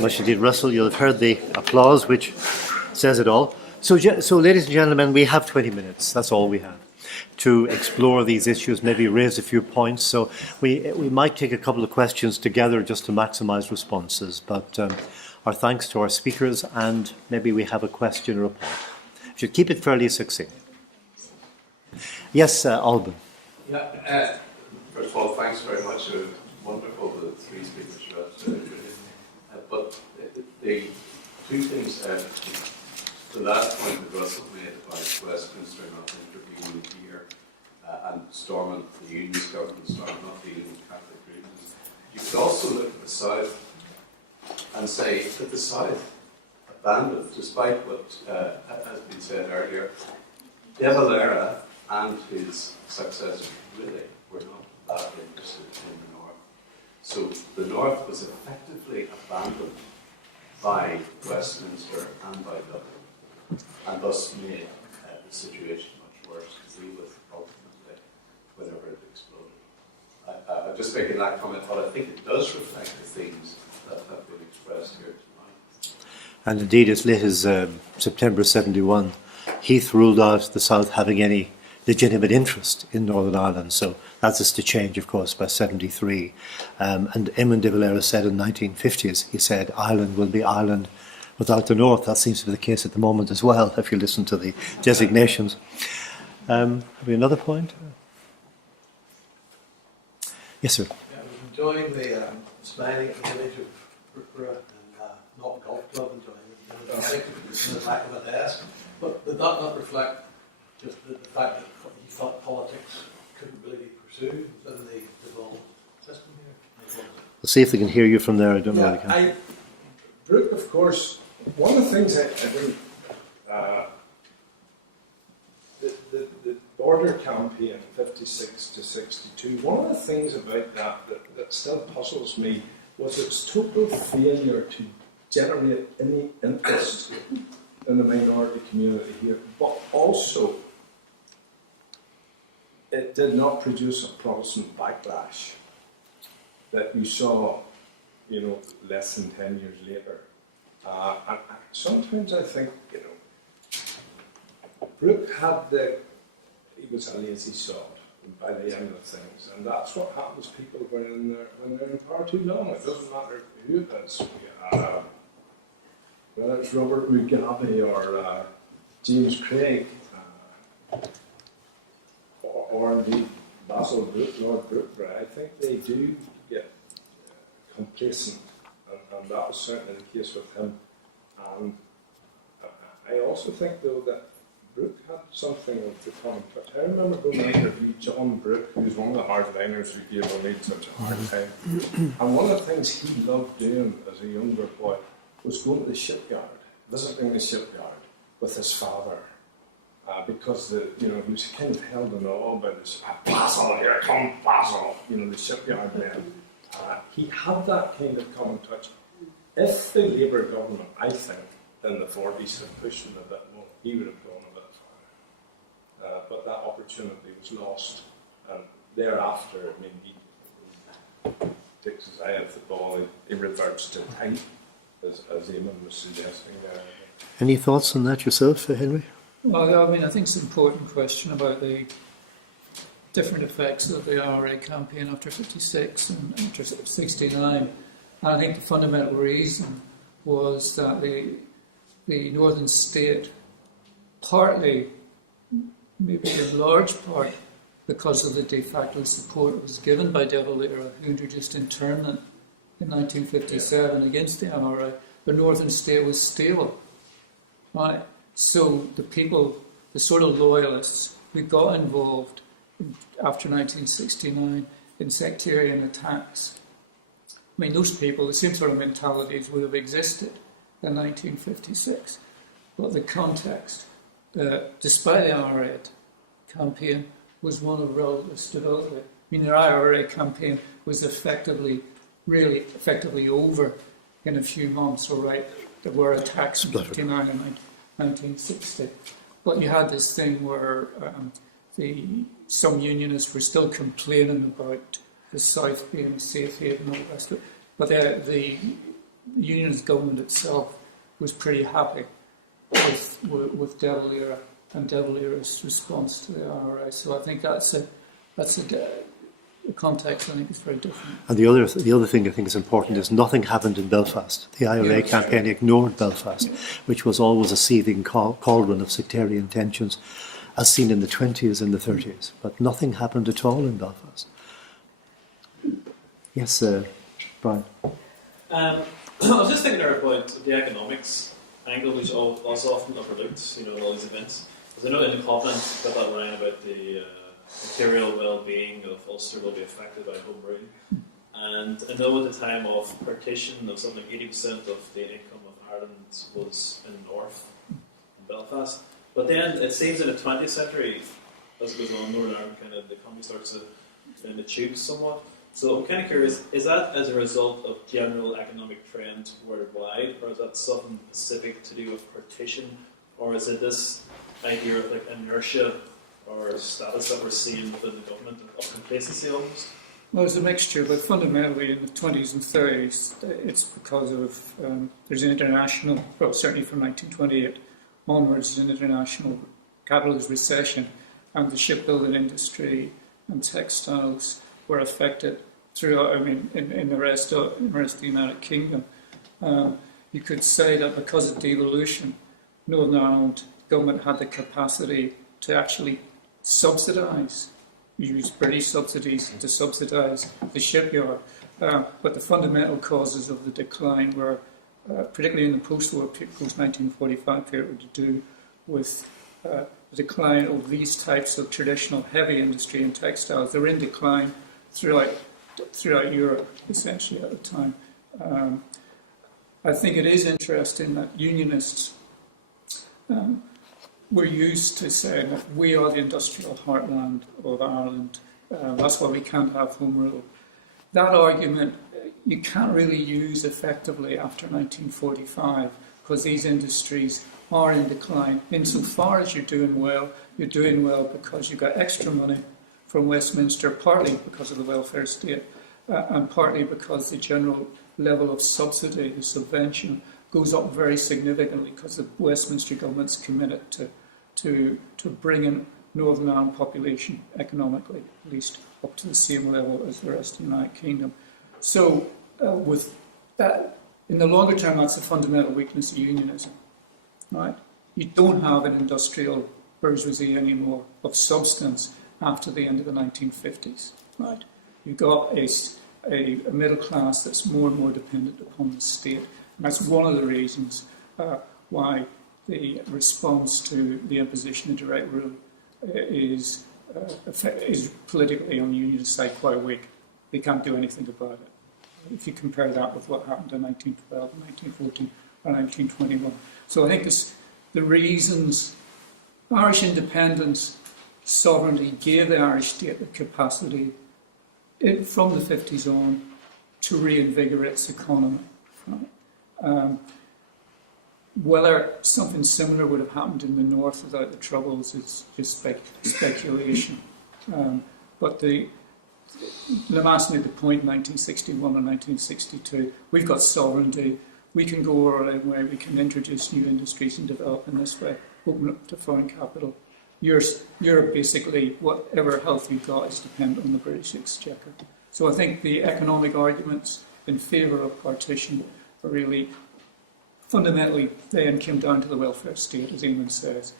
Much indeed, Russell. You'll have heard the applause, which says it all. So, ladies and gentlemen, we have 20 minutes. That's all we have to explore these issues, maybe raise a few points. So we might take a couple of questions together just to maximise responses. But our thanks to our speakers, and maybe we have a question or a point. Should keep it fairly succinct. Yes, Alban. Yeah. First of all, thanks very much. Wonderful, the three speakers. But the two things, the last point that Russell made about Westminster not intervening here and Stormont, the Unionist government, Stormont not dealing with Catholic reasons. You could also look at the South and say that the South abandoned, despite what has been said earlier, De Valera and his successors really were not that interested in the North. So the North was effectively abandoned by Westminster and by Dublin, and thus made the situation much worse to deal with ultimately whenever it exploded. I'm just making that comment, but I think it does reflect the themes that have been expressed here tonight. And indeed, as late as September 71, Heath ruled out the South having any legitimate interest in Northern Ireland. So that's just to change, of course, by 73. And Eamon de Valera said in the 1950s, he said, Ireland will be Ireland without the North. That seems to be the case at the moment as well, if you listen to the designations. Have we another point? Yes, sir. Yeah, I was enjoying the smiling image of Brooke and not golf club, enjoying it. In the back of a desk. But did that not reflect just the fact that he thought politics couldn't really be pursued within the devolved system here? We'll see if they can hear you from there. I don't know if they can. Brooke, of course, one of the things I think the border campaign, 56 to 62, one of the things about that still puzzles me was its total failure to generate any interest in the minority community here, but also it did not produce a Protestant backlash that you saw, less than 10 years later. And sometimes I think, Brooke he was a lazy sod by the end of things, and that's what happens to people when they're in power too long. It doesn't matter who it is, whether it's Robert Mugabe or James Craig, or indeed Basil Brooke, Lord Brooke. I think they do get complacent, and that was certainly the case with him. And I also think, though, that Brooke had something of the common touch. I remember going to interview John Brooke, who was one of the hardliners who gave O'Neill such a hard time. And one of the things he loved doing as a younger boy was going to the shipyard, visiting the shipyard with his father. Because he was kind of held in awe by this, Basil, here come Basil, the shipyard men. He had that kind of common touch. If the Labour government, I think, in the 40s had pushed him a bit more, he would have gone a bit farther. But that opportunity was lost. And thereafter, he takes his eye off the ball, he reverts to type, as Eamon was suggesting there. Any thoughts on that yourself, Henry? Well, I think it's an important question about the different effects of the IRA campaign after 56 and after 69. And I think the fundamental reason was that the northern state, partly, maybe in large part, because of the de facto support that was given by De Valera, who introduced internment in 1957 against the IRA, the northern state was stable. Right? So the people, the sort of loyalists who got involved after 1969 in sectarian attacks, those people, the same sort of mentalities would have existed in 1956. But the context, despite the IRA campaign, was one of relative stability. The IRA campaign was really effectively over in a few months, all right? There were attacks in 1959 and 1960. But you had this thing where some unionists were still complaining about the South being a safe haven and all the rest of it. But the unionist government itself was pretty happy with De Valera and De Valera's response to the IRA. So I think that's a context I think is very different. And the other thing I think is important is nothing happened in Belfast. The IRA campaign ignored Belfast, which was always a seething cauldron of sectarian tensions, as seen in the 20s and the 30s. But nothing happened at all in Belfast. Yes, Brian. I was just thinking there about the economics angle, which was often overlooked, all these events. Because I know in the Covenant, got that line about the material well-being of Ulster will be affected by home rule. And I know at the time of partition, of something like 80% of the income of Ireland was in the north, in Belfast. But then it seems in the 20th century, as it goes on, Northern Ireland the economy starts to mature somewhat. So I'm kind of curious, is that as a result of general economic trends worldwide, or is that something specific to do with partition, or is it this idea of inertia or status that we're seeing within the government of complacency almost? Well, it's a mixture, but fundamentally in the 20s and 30s, it's because of there's an international, well, certainly from 1928 onwards, an international capitalist recession, and the shipbuilding industry and textiles were affected throughout. In the rest of the United Kingdom, you could say that because of devolution, Northern Ireland government had the capacity to actually subsidise, use British subsidies to subsidise the shipyard. But the fundamental causes of the decline were, particularly in the post-war, post-1945 period, were to do with the decline of these types of traditional heavy industry and textiles. They were in decline throughout Europe, essentially, at the time. I think it is interesting that unionists were used to saying that we are the industrial heartland of Ireland. That's why we can't have home rule. That argument you can't really use effectively after 1945 because these industries are in decline. Insofar as you're doing well because you've got extra money from Westminster, partly because of the welfare state and partly because the general level of subsidy, the subvention, goes up very significantly because the Westminster government's committed to bringing Northern Ireland population economically, at least up to the same level as the rest of the United Kingdom. So with that, in the longer term, that's a fundamental weakness of unionism, right? You don't have an industrial bourgeoisie anymore of substance after the end of the 1950s, right? You've got a middle class that's more and more dependent upon the state. And that's one of the reasons why the response to the imposition of direct rule is politically on the unionist side quite weak. They can't do anything about it. If you compare that with what happened in 1912, 1914, or 1921. So I think the reasons Irish independence, sovereignty gave the Irish state the capacity from the 50s on to reinvigorate its economy. Right? Whether something similar would have happened in the north without the Troubles is just speculation. But Lemass made the point in 1961 and 1962, we've got sovereignty, we can go our own way, we can introduce new industries and develop in this way, open up to foreign capital. Europe basically, whatever health you've got is dependent on the British Exchequer. So I think the economic arguments in favour of partition are really fundamentally then came down to the welfare state, as Eamon says.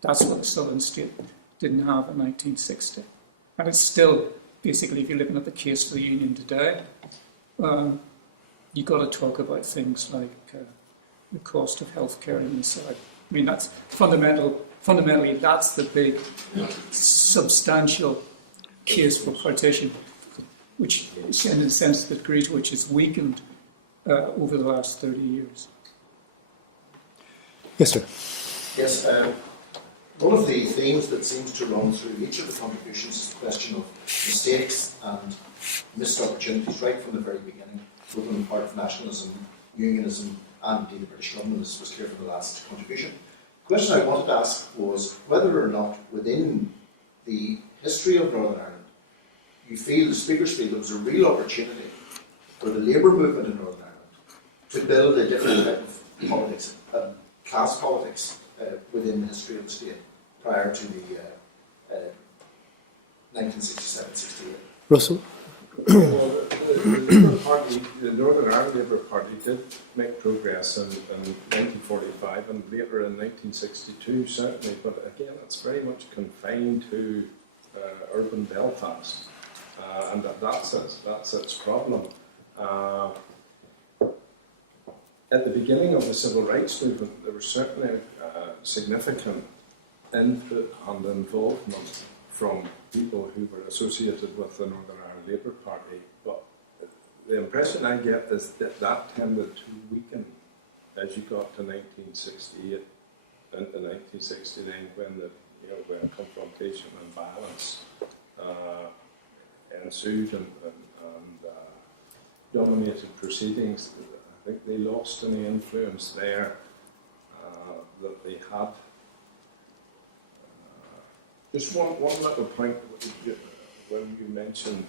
That's what the southern state didn't have in 1960. And it's still, basically, if you're looking at the case for the union today, you've got to talk about things like the cost of healthcare in the south. I mean, that's fundamentally, that's the big, substantial case for partition, which, in a sense, the degree to which it's weakened over the last 30 years. Yes, sir. Yes, one of the themes that seems to run through each of the contributions is the question of mistakes and missed opportunities right from the very beginning, both on the part of nationalism, unionism, and indeed the British government, as was clear from the last contribution. The question I wanted to ask was whether or not within the history of Northern Ireland, the speakers feel there was a real opportunity for the labour movement in Northern Ireland to build a different type of politics, class politics, within the history of the state prior to the 1967-68. Russell? Well, the Labour Party, the Northern Ireland Labour Party did make progress in 1945 and later in 1962, certainly, but again, it's very much confined to urban Belfast, and that's its problem. At the beginning of the civil rights movement, there was certainly significant input and involvement from people who were associated with the Northern Ireland Labour Party, but the impression I get is that tended to weaken as you got to 1968 and 1969 when confrontation and violence ensued and dominated proceedings. I think they lost any influence there that they had. Just one little point when you mentioned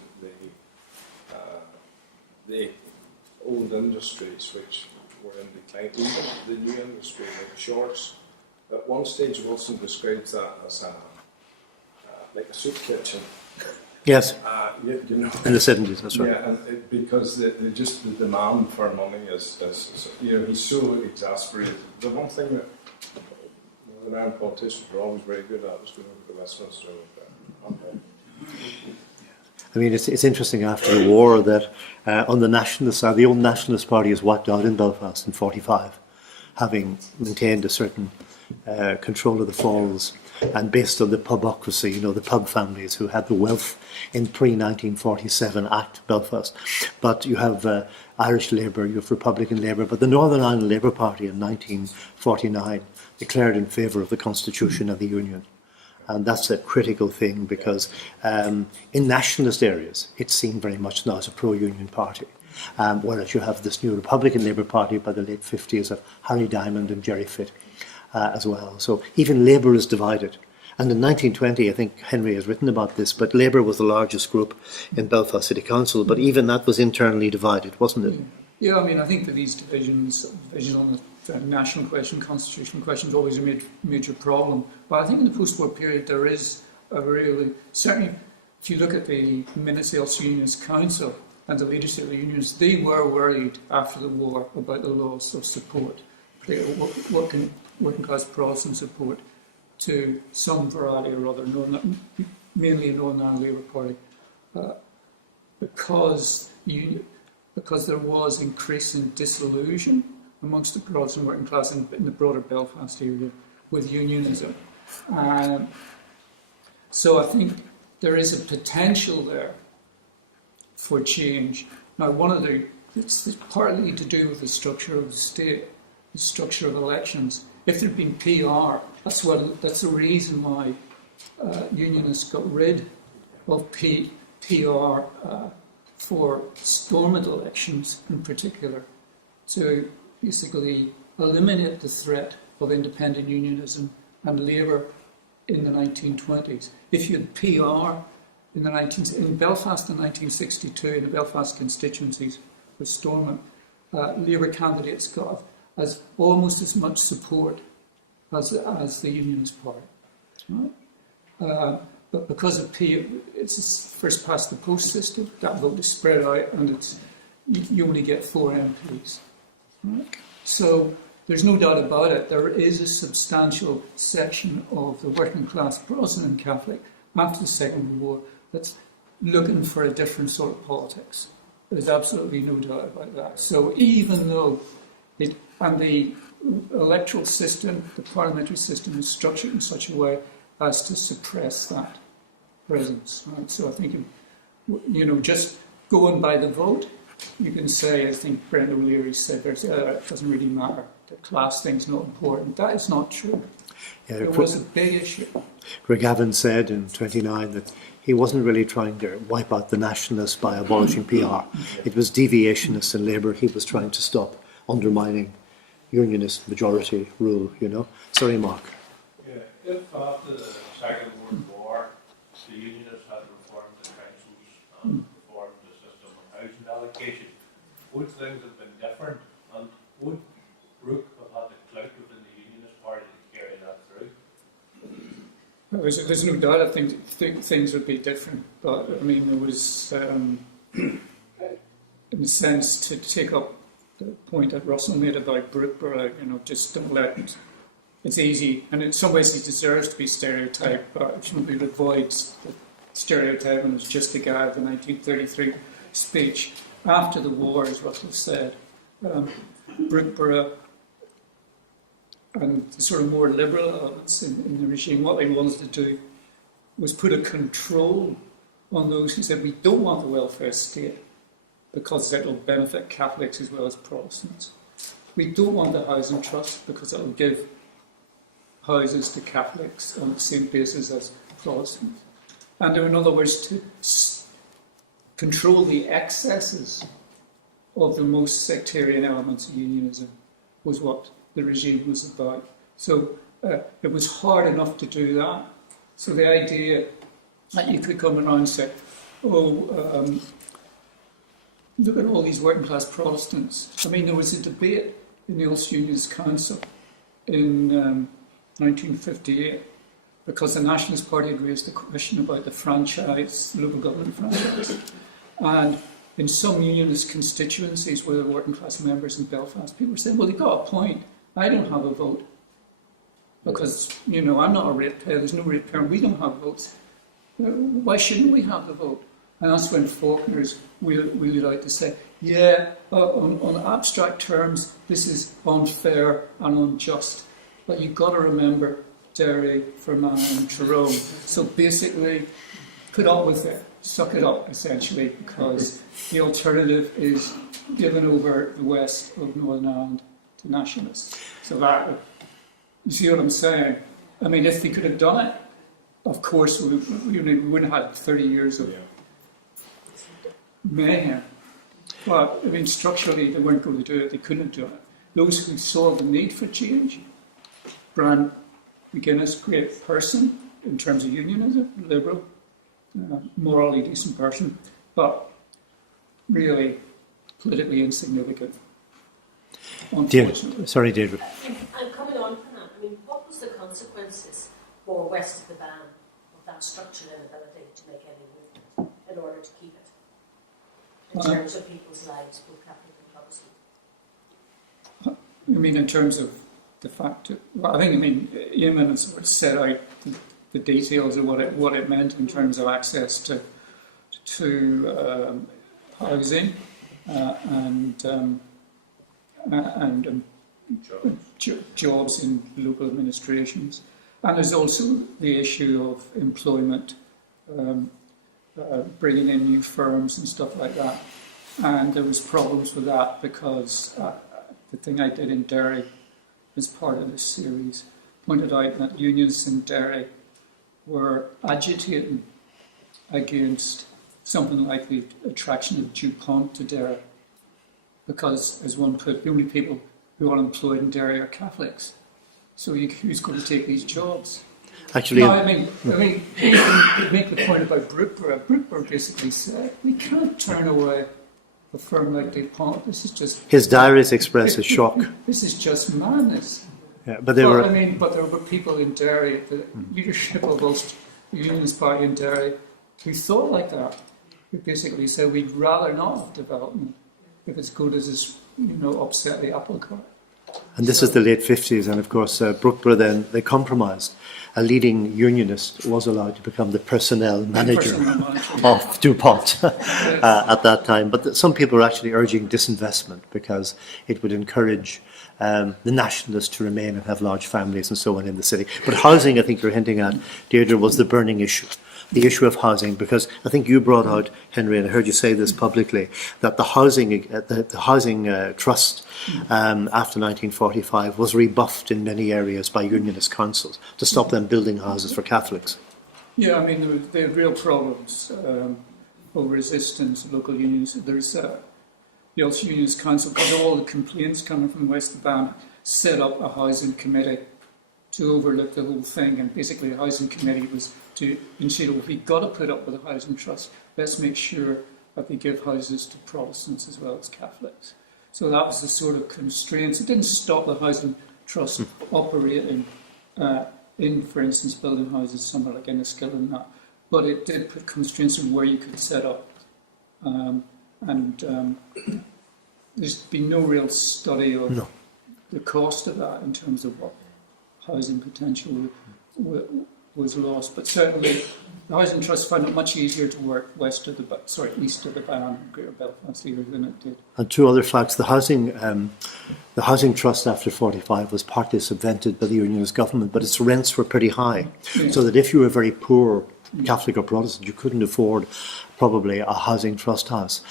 the old industries which were in decline, even the new industry like shorts. At one stage, Wilson describes that as like a soup kitchen. Yes, You know, in the 70s, that's right. yeah, and because the demand for money is he's so exasperated. The one thing that Northern Ireland politicians were always very good at was going over to Westminster with I mean, it's interesting after the war that on the nationalist side, the old Nationalist Party was wiped out in Belfast in 1945, having maintained a certain control of the falls and based on the pubocracy, the pub families who had the wealth in pre-1947 Act Belfast. But you have Irish Labour, you have Republican Labour, but the Northern Ireland Labour Party in 1949 declared in favour of the Constitution and the Union. And that's a critical thing because in nationalist areas, it's seen very much now as a pro-union party. Whereas you have this new Republican Labour Party by the late 50s of Harry Diamond and Jerry Fitt as well. So even Labour is divided. And in 1920, I think Henry has written about this, but Labour was the largest group in Belfast City Council, but even that was internally divided, wasn't it? Yeah, I mean, I think that these divisions on the national question, constitutional question, is always a major problem. But I think in the post-war period, there is a really, certainly, if you look at the minutes of the Unionist Council and the leadership of the unions, they were worried after the war about the loss of support, working class Protestant support to some variety or other, mainly a Northern Ireland Labour Party, because there was increasing disillusion amongst the Protestant working class in the broader Belfast area with unionism. So I think there is a potential there for change. Now, it's partly to do with the structure of the state, the structure of elections. If there'd been PR, that's the reason why unionists got rid of PR for stormont elections in particular, to basically eliminate the threat of independent unionism and Labour in the 1920s. If you had PR in Belfast in 1962, in the Belfast constituencies with Stormont, Labour candidates got almost as much support as the Unionist Party. Right? But because of it's a first past the post system, that vote is spread out and you only get 4 MPs. Right? So there's no doubt about it, there is a substantial section of the working class Protestant and Catholic after the Second World War that's looking for a different sort of politics. There's absolutely no doubt about that. So even though the electoral system, the parliamentary system is structured in such a way as to suppress that presence. Right? So I think, just going by the vote, you can say, I think Brendan O'Leary said, it doesn't really matter. The class thing's not important. That is not true. Yeah, it was a big issue. Greg Evans said in 1929 that he wasn't really trying to wipe out the nationalists by abolishing PR. It was deviationists in Labour he was trying to stop undermining unionist majority rule, Sorry, Mark. Yeah, if after the Second World War, the unionists had reformed the councils and reformed the system of housing allocation, would things have been different? And would Brooke have had the clout within the Unionist Party to carry that through? Well, there's no doubt I think things would be different, but I mean there was, in a sense, to take up the point that Russell made about Brookborough, just don't let it. It's easy, and in some ways he deserves to be stereotyped, but somebody avoids the stereotype, and it's just a guy of the 1933 speech. After the war, as Russell said, Brookborough and the sort of more liberal elements in the regime, what they wanted to do was put a control on those who said, we don't want the welfare state because it'll benefit Catholics as well as Protestants. We don't want the housing trust because it'll give houses to Catholics on the same basis as Protestants. And in other words, to control the excesses of the most sectarian elements of unionism was what the regime was about. So it was hard enough to do that. So the idea that you could come around and say, look at all these working class Protestants. I mean, there was a debate in the Ulster Unionist Council in 1958 because the Nationalist Party had raised the question about the franchise, local government franchise. And in some unionist constituencies where there were working class members in Belfast, people were saying, well, they got a point. I don't have a vote because, I'm not a ratepayer. There's no ratepayer. We don't have votes. Why shouldn't we have the vote? And that's when Faulkner's wheeled out to say, on abstract terms, this is unfair and unjust. But you've got to remember Derry, Fermanagh and Tyrone. So basically, put up with it. Suck it up, essentially, because the alternative is giving over the west of Northern Ireland to nationalists. So that, you see what I'm saying? I mean, if they could have done it, of course, we wouldn't have had 30 years of mayhem. But, I mean, structurally, they weren't going to do it. They couldn't do it. Those who saw the need for change, Brian McGuinness, great person in terms of unionism, liberal, morally decent person, but really politically insignificant. Unfortunately. Sorry, David. And coming on from that, I mean, what was the consequences for west of the Ban of that structural inability to make any movement in order to keep it in terms of people's lives, both Catholic and Protestant? I mean, in terms of the fact, Eamon has sort of set out the details of what it meant in terms of access to housing and jobs in local administrations. And there's also the issue of employment, bringing in new firms and stuff like that. And there was problems with that because the thing I did in Derry as part of this series pointed out that unions in Derry were agitating against something like the attraction of DuPont to Derry because, as one put, the only people who are employed in Derry are Catholics. So who's going to take these jobs? Actually, no, I mean, to make the point about Brookborough, Brookborough basically said, we can't turn away a firm like DuPont. This is just... His diaries express a shock. This is just madness. Yeah, but there were people in Derry, the leadership of the Unionist Party in Derry, who thought like that, who basically said we'd rather not have development if it's good as it's, upset the apple cart. And this is the late 50s, and of course, Brookborough then, they compromised. A leading unionist was allowed to become the personnel manager of DuPont at that time. But some people were actually urging disinvestment because it would encourage the nationalists to remain and have large families and so on in the city. But housing, I think you're hinting at, Deirdre, was the burning issue. The issue of housing, because I think you brought out, Henry, and I heard you say this publicly, that the housing trust after 1945 was rebuffed in many areas by unionist councils to stop them building houses for Catholics. Yeah, I mean, there are real problems of resistance of local unions. There's the Ulster Unionist Council, because of all the complaints coming from West of the Ban, set up a housing committee to overlook the whole thing, and basically the housing committee was to ensure, well, we've got to put up with a housing trust, let's make sure that they give houses to Protestants as well as Catholics. So that was the sort of constraints. It didn't stop the housing trust operating in, for instance, building houses somewhere like Enniskillen and that, but it did put constraints on where you could set up. There's been no real study of the cost of that in terms of what housing potential was lost. But certainly, the Housing Trust found it much easier to work east of the Bann, Greater Belfast here than it did. And two other facts: the housing trust after 45 was partly subvented by the Unionist government, but its rents were pretty high, so that if you were very poor, Catholic or Protestant, you couldn't afford probably a housing trust house.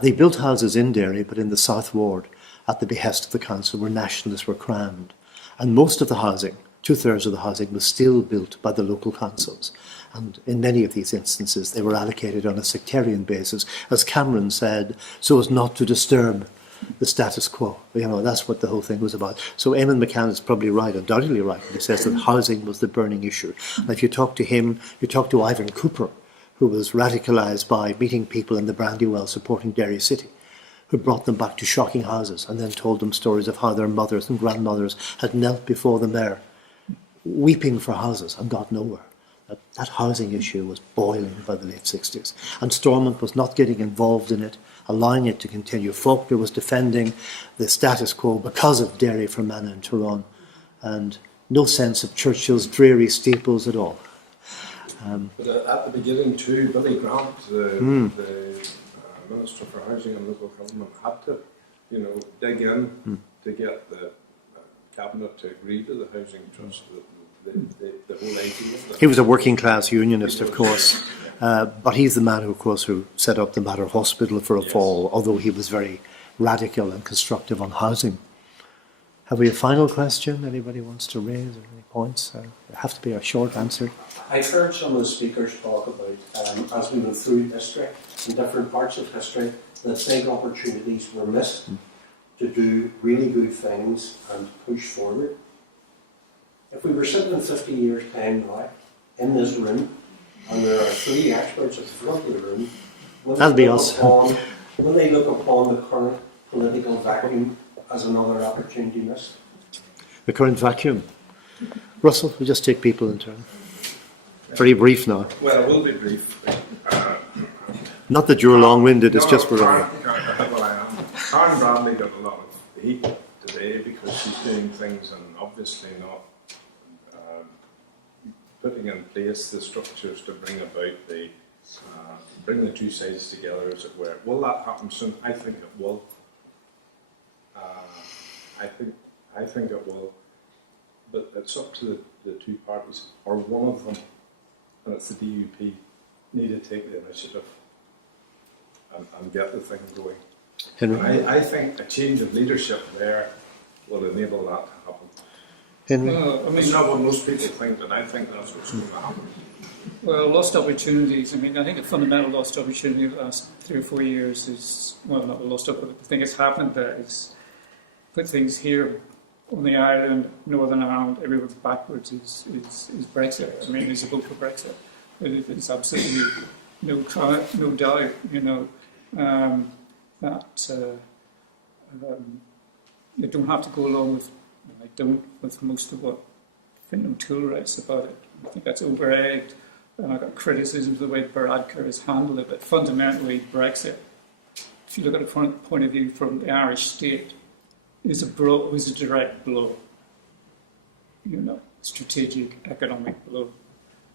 They built houses in Derry, but in the South Ward, at the behest of the council, where nationalists were crammed. And most of the housing, 2/3 of the housing, was still built by the local councils. And in many of these instances, they were allocated on a sectarian basis, as Cameron said, so as not to disturb the status quo. That's what the whole thing was about. So Eamon McCann is probably right, undoubtedly right, when he says that housing was the burning issue. And if you talk to him, you talk to Ivan Cooper, who was radicalised by meeting people in the Brandywell supporting Derry City, who brought them back to shocking houses and then told them stories of how their mothers and grandmothers had knelt before the mayor, weeping for houses and got nowhere. That housing issue was boiling by the late 60s. And Stormont was not getting involved in it, allowing it to continue. Faulkner was defending the status quo because of Derry, Fermanagh and Tyrone. And no sense of Churchill's dreary steeples at all. But at the beginning too, Billy Grant, the Minister for Housing and Local Government, had to, dig in to get the Cabinet to agree to the Housing Trust, the whole idea of it. He was a working class unionist, of course, but he's the man, who set up the Mater Hospital for a fall, although he was very radical and constructive on housing. Have we a final question anybody wants to raise, or any points? It have to be a short answer. I've heard some of the speakers talk about, as we went through history, in different parts of history, that big opportunities were missed to do really good things and push forward. If we were sitting in 50 years' time now, in this room, and there are 3 experts at the front of the room, That'll be us. Will they look upon the current political vacuum as another opportunity missed? The current vacuum. Russell, we'll just take people in turn. Very brief now. Well, it will be brief. Not that you're long-winded, it's just for Well, I am. Karen Bradley got a lot of heat today because she's doing things and obviously not putting in place the structures to bring about bring the two sides together, as it were. Will that happen soon? I think it will. I think it will. But it's up to the two parties, or one of them, and it's the DUP, need to take the initiative and get the thing going. Henry? And I think a change of leadership there will enable that to happen. Henry? It's not what most people think, but I think that's what's going to happen. Well, lost opportunities. I think a fundamental lost opportunity of the last 3 or 4 years is, well, not lost up, but the thing that's happened there is put things here on the island, Northern Ireland, everywhere backwards is Brexit. Is a vote for Brexit. It's absolutely no doubt, that you don't have to go along with, I don't, with most of what Finn O'Toole writes about it. I think that's over-egged, and I got criticism of the way Varadkar has handled it, but fundamentally Brexit, if you look at it from the point of view from the Irish state, was a direct blow, strategic, economic blow.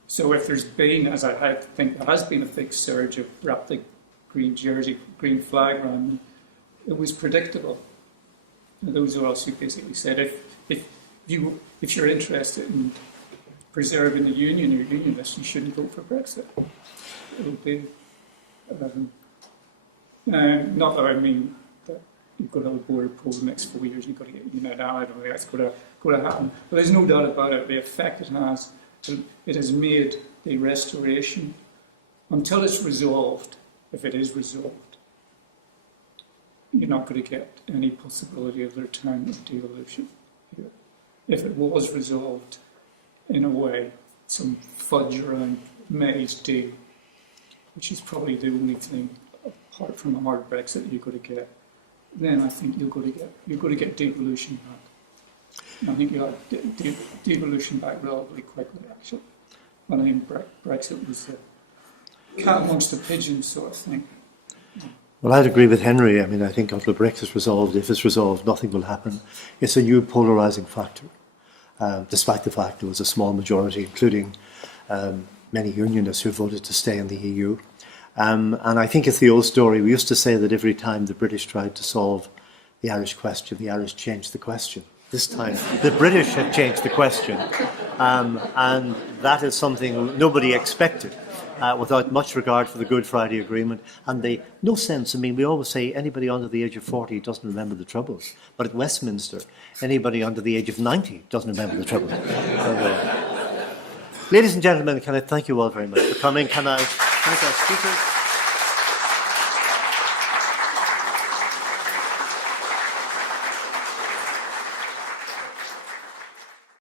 So if there's been, as I think there has been, a big surge of wrap the green jersey, green flag around, it was predictable. And those are us who basically said, if you're interested in preserving the union, you're unionist, you shouldn't vote for Brexit. It would be, not that I mean that you've got to have a border poll the next 4 years, you've got to get united. I don't think that's going to happen. But there's no doubt about it, the effect it has made the restoration, until it's resolved, if it is resolved, you're not going to get any possibility of the return of devolution here. If it was resolved in a way, some fudge around May's deal, which is probably the only thing, apart from a hard Brexit, you're going to get, then I think you're going to get devolution back. And I think you had devolution back relatively quickly, actually. But I think Brexit was the cat amongst the pigeons sort of thing. Well, I'd agree with Henry. I mean, I think until Brexit's resolved, if it's resolved, nothing will happen. It's a new polarising factor, despite the fact there was a small majority, including many unionists who voted to stay in the EU. And I think it's the old story. We used to say that every time the British tried to solve the Irish question, the Irish changed the question. This time, the British had changed the question. And that is something nobody expected. Without much regard for the Good Friday Agreement, and no sense. I mean, we always say anybody under the age of 40 doesn't remember the Troubles, but at Westminster, anybody under the age of 90 doesn't remember the Troubles. Ladies and gentlemen, can I thank you all very much for coming? Can I thank our speakers?